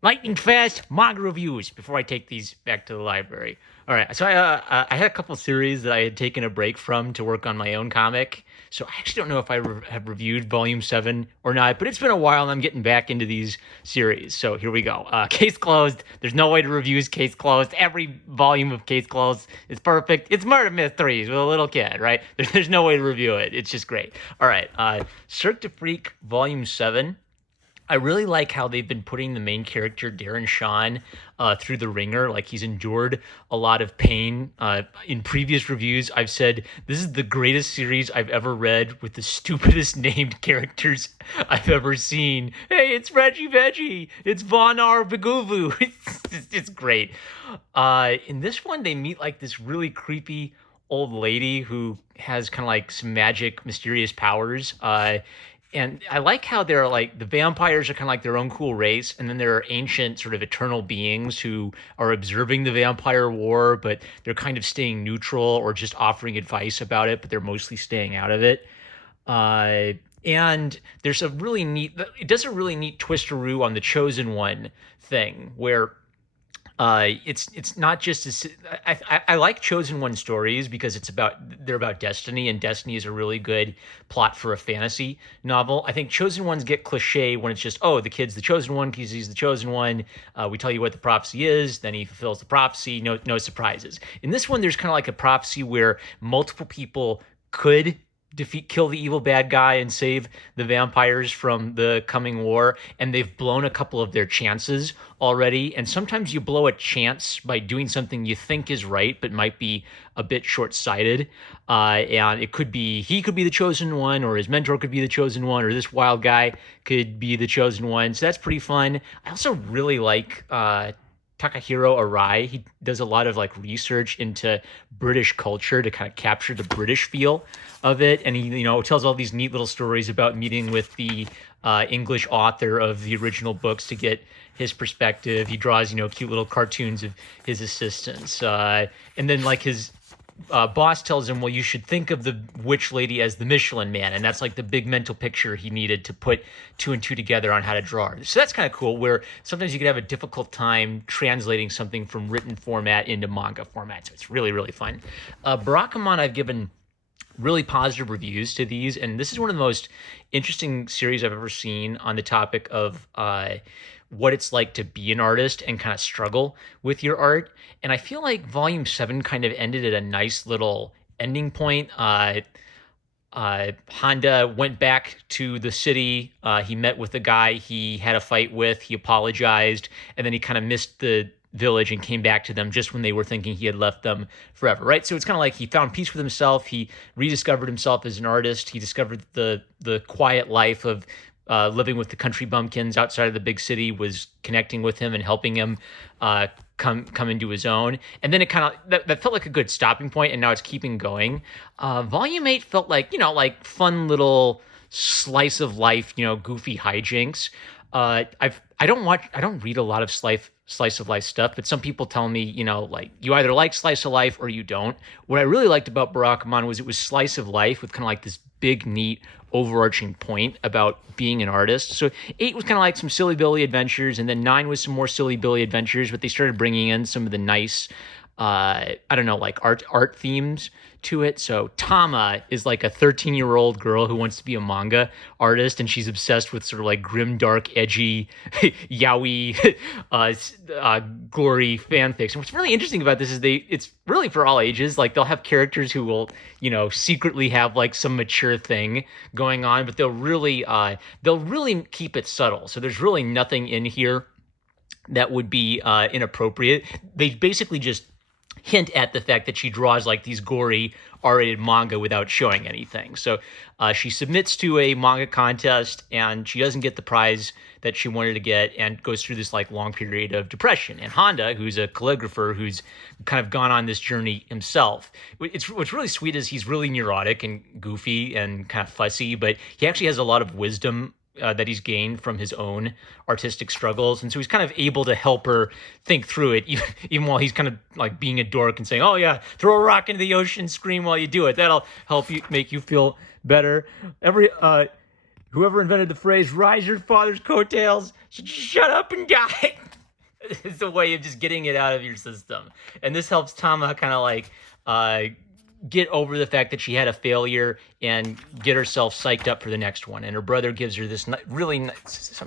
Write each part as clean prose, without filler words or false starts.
Lightning fast manga reviews before I take these back to the library. All right, so I had a couple series that I had taken a break from to work on my own comic. So I actually don't know if I have reviewed Volume 7 or not, but it's been a while and I'm getting back into these series. So here we go. Case Closed. There's no way to review Case Closed. Every volume of Case Closed is perfect. It's murder mysteries with a little kid, right? There's no way to review it. It's just great. All right, Cirque du Freak Volume 7. I really like how they've been putting the main character, Darren Shan, through the ringer. Like he's endured a lot of pain. In previous reviews, I've said this is the greatest series I've ever read with the stupidest named characters I've ever seen. Hey, it's Reggie Veggie. It's Von R. Baguvu. It's great. In this one, they meet like this really creepy old lady who has kind of like some magic, mysterious powers. And I like how they're like the vampires are kind of like their own cool race, and then there are ancient sort of eternal beings who are observing the vampire war, but they're kind of staying neutral or just offering advice about it, but they're mostly staying out of it. And there's a really neat, it does a really neat twisteroo on the Chosen One thing where it's not just I like Chosen One stories because they're about destiny, and destiny is a really good plot for a fantasy novel. I think Chosen Ones get cliche when it's just, oh, the kid's the chosen one because he's the chosen one. We tell you what the prophecy is, then he fulfills the prophecy. No surprises. In this one, there's kind of like a prophecy where multiple people could kill the evil bad guy and save the vampires from the coming war, and they've blown a couple of their chances already. And sometimes you blow a chance by doing something you think is right but might be a bit short-sighted, and it could be he could be the chosen one, or his mentor could be the chosen one, or this wild guy could be the chosen one. So that's pretty fun. I also really like Takahiro Arai. He does a lot of like research into British culture to kind of capture the British feel of it, and he tells all these neat little stories about meeting with the English author of the original books to get his perspective. He draws cute little cartoons of his assistants, and then like his boss tells him, well, you should think of the witch lady as the Michelin Man. And that's like the big mental picture he needed to put two and two together on how to draw her. So that's kind of cool, where sometimes you could have a difficult time translating something from written format into manga format. So it's really, really fun. Barakamon, I've given really positive reviews to these, and this is one of the most interesting series I've ever seen on the topic of what it's like to be an artist and kind of struggle with your art. And I feel like Volume 7 kind of ended at a nice little ending point. Honda went back to the city. He met with the guy he had a fight with. He apologized, and then he kind of missed the village and came back to them just when they were thinking he had left them forever, right? So it's kind of like he found peace with himself. He rediscovered himself as an artist. He discovered the quiet life of living with the country bumpkins outside of the big city was connecting with him and helping him come into his own. And then it kind of that felt like a good stopping point, and now it's keeping going. Volume 8 felt like like fun little slice of life, goofy hijinks. I don't read a lot of slice of life stuff, but some people tell me, like you either like slice of life or you don't. What I really liked about Barakamon was it was slice of life with kind of like this big, neat, overarching point about being an artist. So 8 was kind of like some silly Billy adventures, and then 9 was some more silly Billy adventures, but they started bringing in some of the nice, I don't know, like art themes to it. So Tama is like a 13-year-old girl who wants to be a manga artist, and she's obsessed with sort of like grim, dark, edgy, yaoi, gory fanfics. And what's really interesting about this is it's really for all ages. Like they'll have characters who will, secretly have like some mature thing going on, but they'll really keep it subtle. So there's really nothing in here that would be inappropriate. They basically just hint at the fact that she draws like these gory R-rated manga without showing anything. So she submits to a manga contest and she doesn't get the prize that she wanted to get and goes through this like long period of depression. And Honda, who's a calligrapher who's kind of gone on this journey himself, what's really sweet is he's really neurotic and goofy and kind of fussy, but he actually has a lot of wisdom that he's gained from his own artistic struggles. And so he's kind of able to help her think through it, even while he's kind of like being a dork and saying, oh yeah, throw a rock into the ocean, scream while you do it. That'll help you, make you feel better. Whoever invented the phrase, rise your father's coattails, should shut up and die. It's a way of just getting it out of your system. And this helps Tama kind of like get over the fact that she had a failure and get herself psyched up for the next one. And her brother gives her this something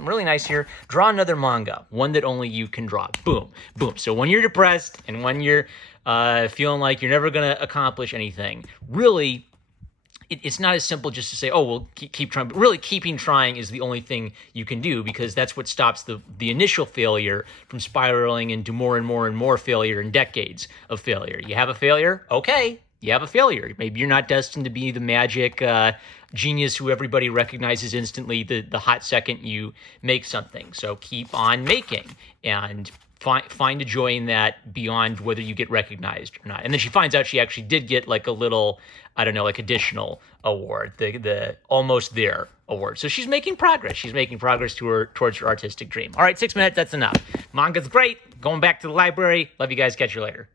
really nice here. Draw another manga, one that only you can draw. Boom, boom. So when you're depressed and when you're feeling like you're never going to accomplish anything, really, it's not as simple just to say, oh, well, keep trying. But really, keeping trying is the only thing you can do, because that's what stops the initial failure from spiraling into more and more and more failure and decades of failure. You have a failure? Okay, you have a failure. Maybe you're not destined to be the magic genius who everybody recognizes instantly the hot second you make something. So keep on making and find a joy in that beyond whether you get recognized or not. And then she finds out she actually did get like a little, I don't know, like additional award, the almost there award. So she's making progress. She's making progress towards her artistic dream. All right, 6 minutes, that's enough. Manga's great. Going back to the library. Love you guys. Catch you later.